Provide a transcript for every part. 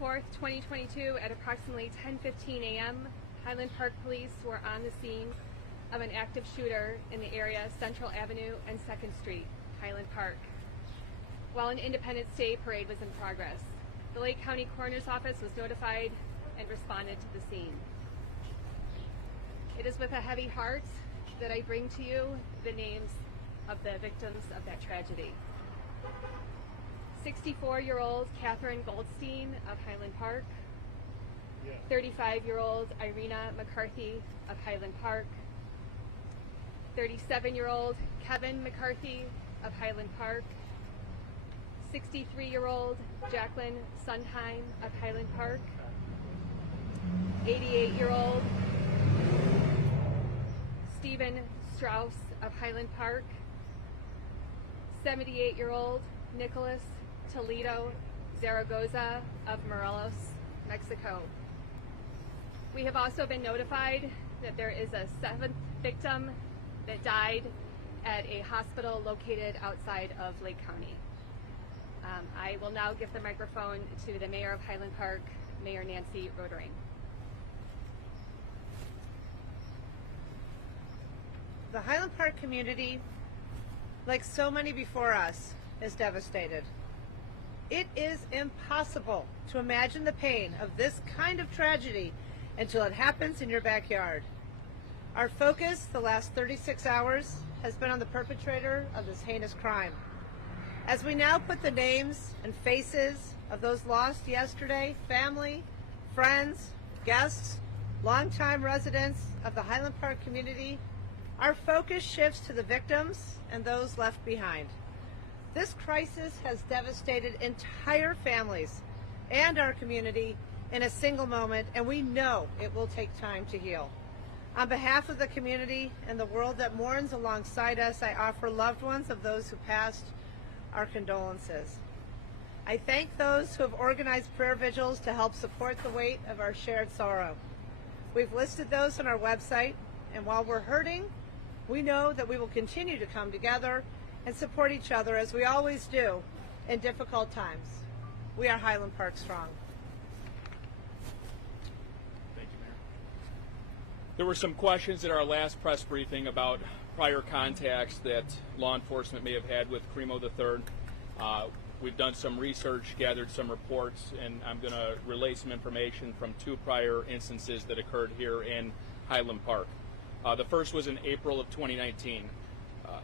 4th, 2022 at approximately 10:15 a.m., Highland Park Police were on the scene of an active shooter in the area Central Avenue and 2nd Street, Highland Park, while an Independence Day parade was in progress. The Lake County Coroner's Office was notified and responded to the scene. It is with a heavy heart that I bring to you the names of the victims of that tragedy. 64-year-old Catherine Goldstein of Highland Park, 35-year-old Irina McCarthy of Highland Park, 37-year-old Kevin McCarthy of Highland Park, 63-year-old Jacqueline Sondheim of Highland Park, 88-year-old Stephen Strauss of Highland Park, 78-year-old Nicholas Toledo Zaragoza of Morelos, Mexico. We have also been notified that there is a 7th victim that died at a hospital located outside of Lake County. I will now give the microphone to the Mayor of Highland Park, Mayor Nancy Rodering. The Highland Park community, like so many before us, is devastated. It is impossible to imagine the pain of this kind of tragedy until it happens in your backyard. Our focus the last 36 hours has been on the perpetrator of this heinous crime. As we now put the names and faces of those lost yesterday, family, friends, guests, longtime residents of the Highland Park community, our focus shifts to the victims and those left behind. This crisis has devastated entire families and our community in a single moment, and we know it will take time to heal. On behalf of the community and the world that mourns alongside us, I offer loved ones of those who passed our condolences. I thank those who have organized prayer vigils to help support the weight of our shared sorrow. We've listed those on our website, and while we're hurting, we know that we will continue to come together and support each other as we always do in difficult times. We are Highland Park strong. Thank you, Mayor. There were some questions at our last press briefing about prior contacts that law enforcement may have had with Crimo III. We've done some research, gathered some reports, and I'm going to relay some information from 2 prior instances that occurred here in Highland Park. The first was in April of 2019.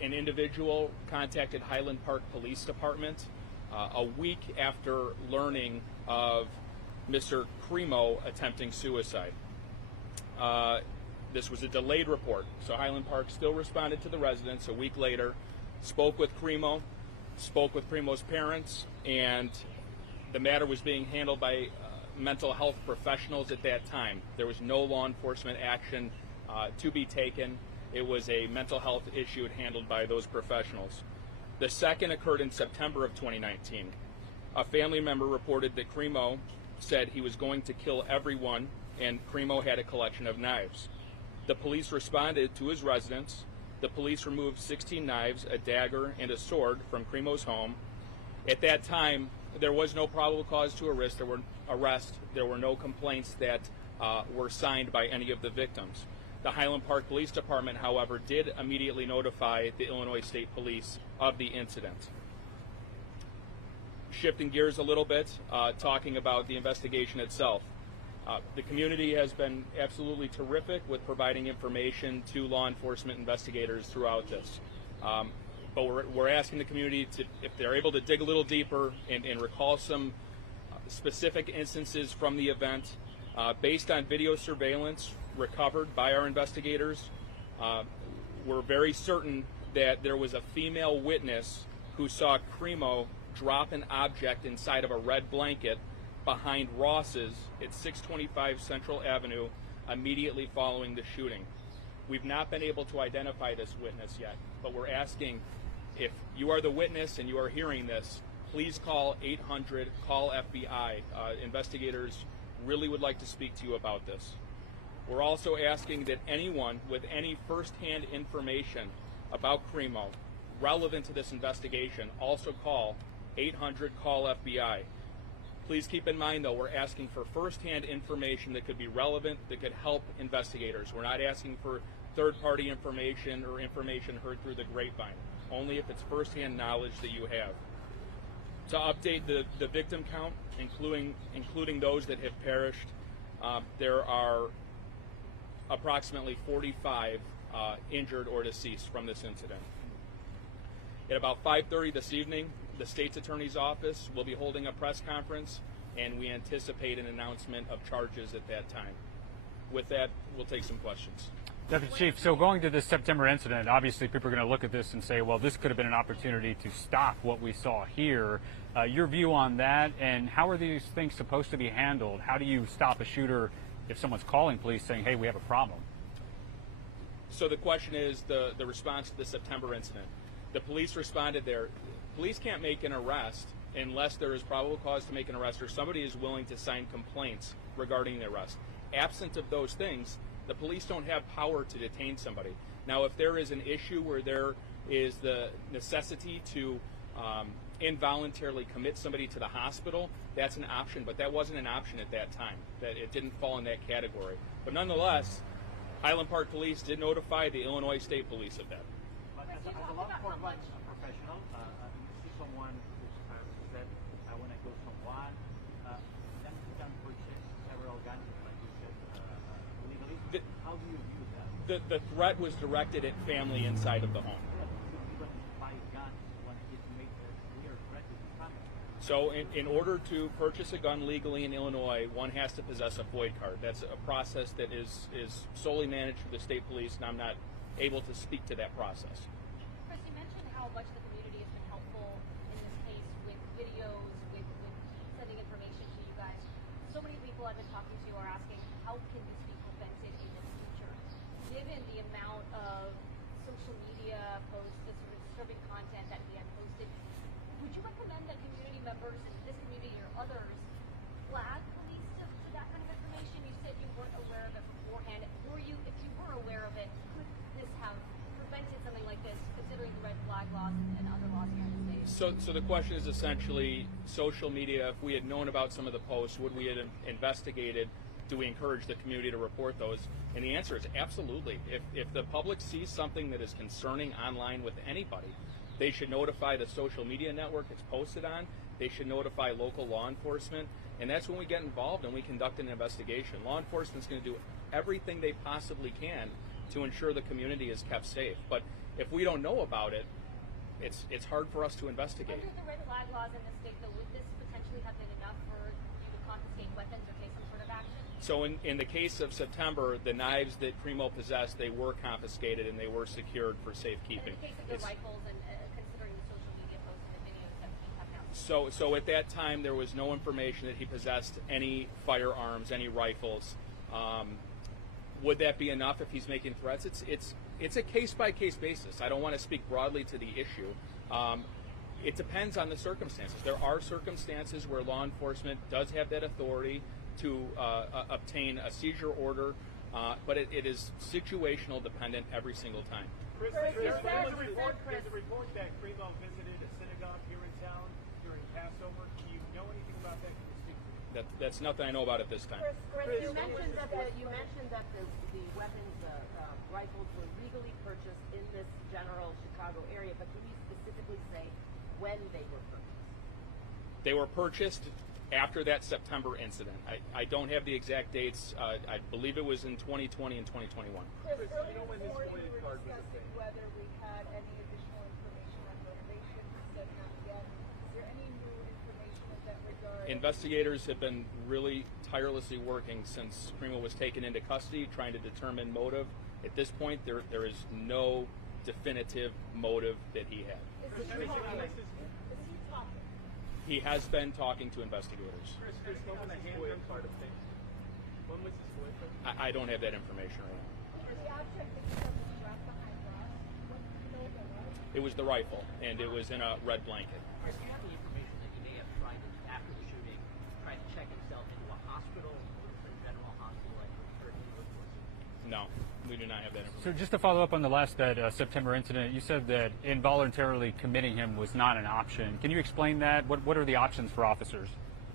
An individual contacted Highland Park Police Department a week after learning of Mr. Crimo attempting suicide. This was a delayed report, so Highland Park still responded to the residents a week later, spoke with Crimo, spoke with Crimo's parents, and the matter was being handled by mental health professionals at that time. There was no law enforcement action to be taken. It was a mental health issue handled by those professionals. The second occurred in September of 2019. A family member reported that Crimo said he was going to kill everyone, and Crimo had a collection of knives. The police responded to his residence. The police removed 16 knives, a dagger, and a sword from Crimo's home. At that time, there was no probable cause to arrest. There were no complaints that were signed by any of the victims. The Highland Park Police Department, however, did immediately notify the Illinois State Police of the incident. Shifting gears a little bit, talking about the investigation itself. The community has been absolutely terrific with providing information to law enforcement investigators throughout this. But we're asking the community to, if they're able to dig a little deeper and recall some specific instances from the event, based on video surveillance recovered by our investigators, we're very certain that there was a female witness who saw Crimo drop an object inside of a red blanket behind Ross's at 625 Central Avenue immediately following the shooting. We've not been able to identify this witness yet, but we're asking, if you are the witness and you are hearing this, please call 800, call FBI. Investigators really would like to speak to you about this. We're also asking that anyone with any first-hand information about Crimo relevant to this investigation also call 800, call FBI. Please keep in mind, though, we're asking for firsthand information that could be relevant, that could help investigators. We're not asking for third-party information or information heard through the grapevine, only if it's firsthand knowledge that you have. To update the victim count, including those that have perished, there are approximately 45 injured or deceased from this incident. At about 5:30 this evening, the State's Attorney's Office will be holding a press conference, and we anticipate an announcement of charges at that time. With that, we'll take some questions. Deputy Chief, so going to this September incident, obviously people are going to look at this and say, well, this could have been an opportunity to stop what we saw here. Your view on that, and how are these things supposed to be handled? How do you stop a shooter if someone's calling police saying, hey, we have a problem? So the question is the response to the September incident. The police responded there. Police can't make an arrest unless there is probable cause to make an arrest or somebody is willing to sign complaints regarding the arrest. Absent of those things, the police don't have power to detain somebody. Now, if there is an issue where there is the necessity to involuntarily commit somebody to the hospital, that's an option, but that wasn't an option at that time. That it didn't fall in that category. But nonetheless, Highland Park Police did notify the Illinois State Police of that. But as a law enforcement professional, you see someone who said, I want to kill someone, then you can purchase several guns, like you said, legally. How do you view that? The threat was directed at family inside of the home. Even buy guns when it makes a clear threat to the family. So in order to purchase a gun legally in Illinois, one has to possess a FOID card. That's a process that is solely managed through the state police, and I'm not able to speak to that process. Chris, you mentioned how much the community has been helpful in this case with videos, with sending information to you guys. So many people I've been talking to are asking, how can this be prevented in the future? Given the amount of social media posts, the sort of disturbing content that we have posted, would you recommend that community members in this community or others flag police to that kind of information? You said you weren't aware of it beforehand. Were you, if you were aware of it, could this have prevented something like this, considering the red flag laws and other laws here in the state? So the question is essentially social media. If we had known about some of the posts, would we have investigated? Do we encourage the community to report those? And the answer is absolutely. If the public sees something that is concerning online with anybody, they should notify the social media network it's posted on. They should notify local law enforcement. And that's when we get involved and we conduct an investigation. Law enforcement's going to do everything they possibly can to ensure the community is kept safe. But if we don't know about it, it's hard for us to investigate. Under the red flag laws in the state, though, would this potentially have been enough for you to confiscate weapons or take some sort of action? So in the case of September, the knives that Primo possessed, they were confiscated and they were secured for safekeeping. And in the case of the rifles and considering the social media posts and the videos that we have now. So at that time, there was no information that he possessed any firearms, any rifles. Would that be enough if he's making threats? It's a case-by-case basis. I don't want to speak broadly to the issue. It depends on the circumstances. There are circumstances where law enforcement does have that authority to obtain a seizure order, but it is situational dependent every single time. Chris, there's a report that Primo visited a synagogue here in town during Passover. Do you know anything about that? Can you speak to me? That's nothing I know about at this time. Chris, you mentioned that the weapons, rifles were legally purchased in this general Chicago area, but can you specifically say when they were purchased? They were purchased after that September incident. I don't have the exact dates. I believe it was in 2020 and 2021. Chris, earlier this morning we were discussing whether we had any additional information on motivation. You said not yet. Is there any new information in that regard? Investigators have been really tirelessly working since Primo was taken into custody, trying to determine motive. At this point, there is no definitive motive that he had. Is he talking? He has been talking to investigators. Chris, when was the handgun part of things? When was this boyfriend? I don't have that information right now. The object that you said was strapped behind glass. What do you know what it was? It was the rifle, and it was in a red blanket. Chris, do you have any information that he may have tried to, after the shooting, tried to check himself into a hospital, a general hospital, like No, we do not have that information. So just to follow up on the last September incident, you said that involuntarily committing him was not an option. Can you explain that? What are the options for officers?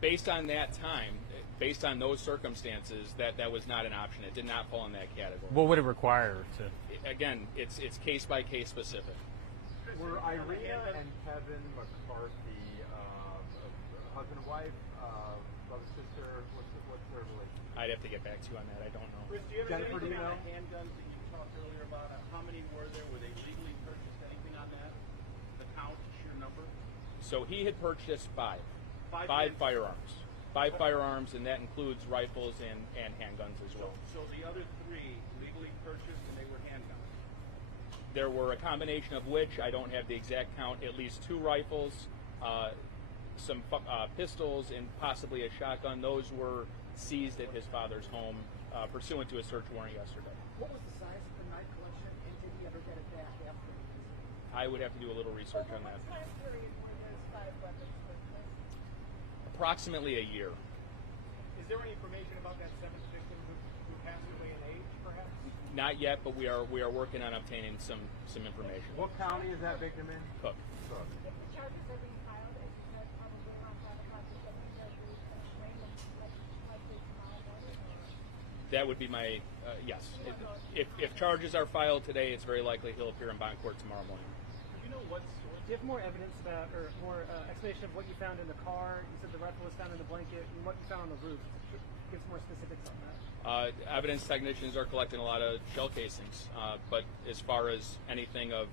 Based on that time, based on those circumstances, that was not an option. It did not fall in that category. What would it require to? Again, it's case by case specific. Were Irina and Kevin McCarthy husband and wife, brother sister? What's their relationship? I'd have to get back to you on that. I don't know. Chris, do you have Jennifer, anything do you on know? the handguns that you talked earlier about? How many were there? Were they legally purchased? Anything on that? The count, sheer number? So he had purchased five Five firearms. Five firearms, and that includes rifles and handguns as well. So the other three legally purchased and they were handguns. There were a combination of which, I don't have the exact count, at least 2 rifles, some pistols, and possibly a shotgun. Those were seized at his father's home pursuant to a search warrant yesterday. What was the size of the knife collection, and did he ever get it back after? I would have to do a little research on that. What time period were those 5 weapons purchased? Approximately a year. Is there any information about that seventh victim who passed away in age, perhaps? Not yet, but we are working on obtaining some information. What county is that victim in? Cook. Cook. If the charges are being filed, as you said, probably around 5 o'clock, does that mean that you're going to frame them likely tomorrow morning? Or? That would be my yes. If charges are filed today, it's very likely he'll appear in bond court tomorrow morning. Do you know what source? Do you have more evidence about, or more explanation of what you found in the car? You said the rifle was found in the blanket, and what you found on the roof. Give some more specifics on that. Evidence technicians are collecting a lot of shell casings, but as far as anything of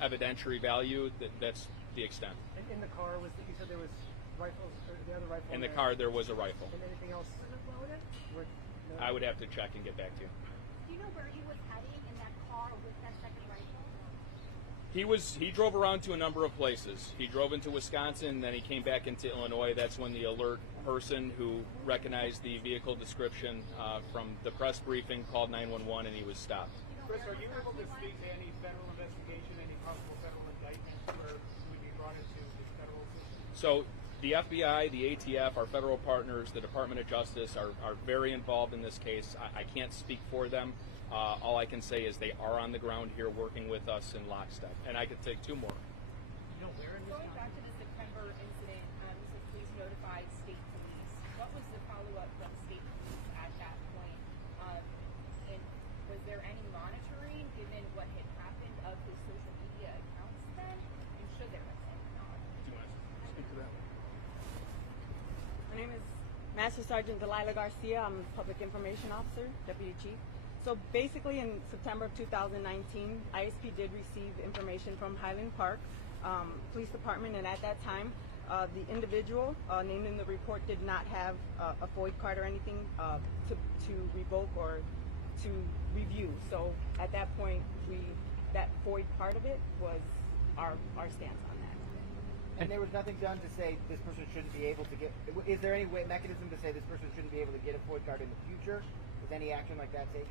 evidentiary value, that's the extent. And in the car, you said there was rifles, or the other rifle? In the there. car, there was a rifle. And anything else? Where, no? I would have to check and get back to you. Do you know where he was heading in that car with that second rifle? He drove around to a number of places. He drove into Wisconsin, then he came back into Illinois. That's when the alert person who recognized the vehicle description from the press briefing called 911, and he was stopped. Chris, are you able to speak to any federal investigation, any possible federal indictments where you would be brought into the federal system? So the FBI, the ATF, our federal partners, the Department of Justice are very involved in this case. I can't speak for them. All I can say is they are on the ground here working with us in lockstep. And I could take 2 more. Going back to the September incident, you said police notified state police. What was the follow-up from state police at that point? And was there any monitoring given what had happened of his social media accounts then? And should there have been not? Do you want to speak to that? My name is Master Sergeant Delilah Garcia. I'm Public Information Officer, Deputy Chief. So basically in September of 2019, ISP did receive information from Highland Park Police Department, and at that time, the individual named in the report did not have a FOID card or anything to revoke or to review. So at that point, that FOID part of it was our stance on that. And there was nothing done to say this person shouldn't be able to get. Is there any mechanism to say this person shouldn't be able to get a FOID card in the future? Was any action like that taken?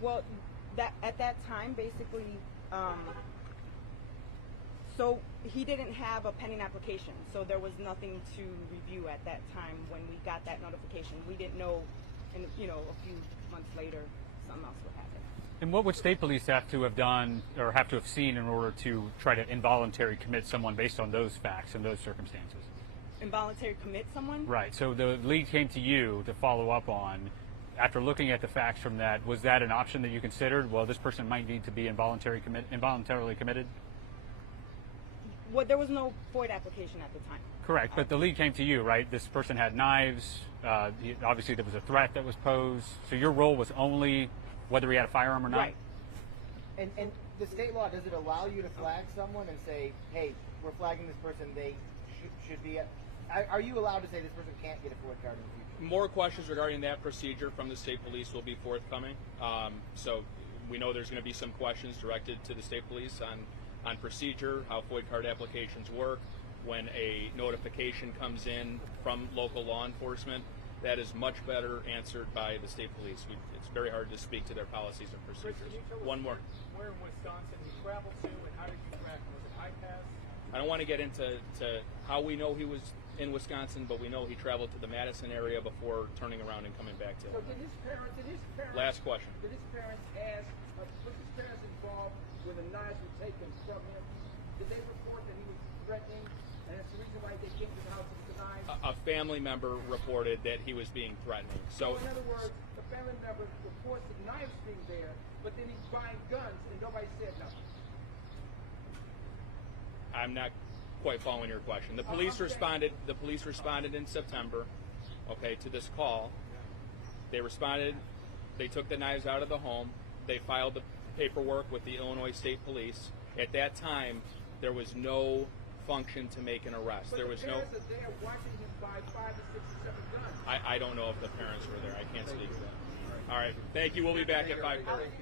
Well, at that time, basically, so he didn't have a pending application, so there was nothing to review at that time when we got that notification. We didn't know, a few months later, something else would happen. And what would state police have to have done or have to have seen in order to try to involuntarily commit someone based on those facts and those circumstances? Involuntary commit someone? Right. So the lead came to you to follow up on. After looking at the facts from that, was that an option that you considered? Well, this person might need to be involuntarily committed? Well, there was no FOID application at the time. Correct, but the lead came to you, right? This person had knives. Obviously, there was a threat that was posed. So your role was only whether he had a firearm or not? Right. And the state law, does it allow you to flag someone and say, hey, we're flagging this person, they should be... Are you allowed to say this person can't get a FOID card in the future? More questions regarding that procedure from the state police will be forthcoming. So we know there's going to be some questions directed to the state police on procedure, how FOID card applications work, when a notification comes in from local law enforcement. That is much better answered by the state police. It's very hard to speak to their policies and procedures. Chris, can you tell us One more. Where in Wisconsin he traveled to, and how did you track him? Was it iPass? I don't want to get into how we know he was in Wisconsin, but we know he traveled to the Madison area before turning around and coming back to So Illinois. did his parents, Last question. Did his parents ask, was his parents involved when the knives were taken from him? Did they report that he was threatening, and that's the reason why they came to the house? knives? A family member reported that he was being threatening. So in other words, the family member reports the knives being there, but then he's buying guns and nobody said nothing. I'm not quite following your question. The police responded. The police responded in September, okay, to this call. They responded. They took the knives out of the home. They filed the paperwork with the Illinois State Police. At that time, there was no function to make an arrest. But There was the no. parents are there watching him buy 5 or 6 or 7 guns. I don't know if the parents were there. I can't speak to that. All right. Thank you. We'll be back at 5:30.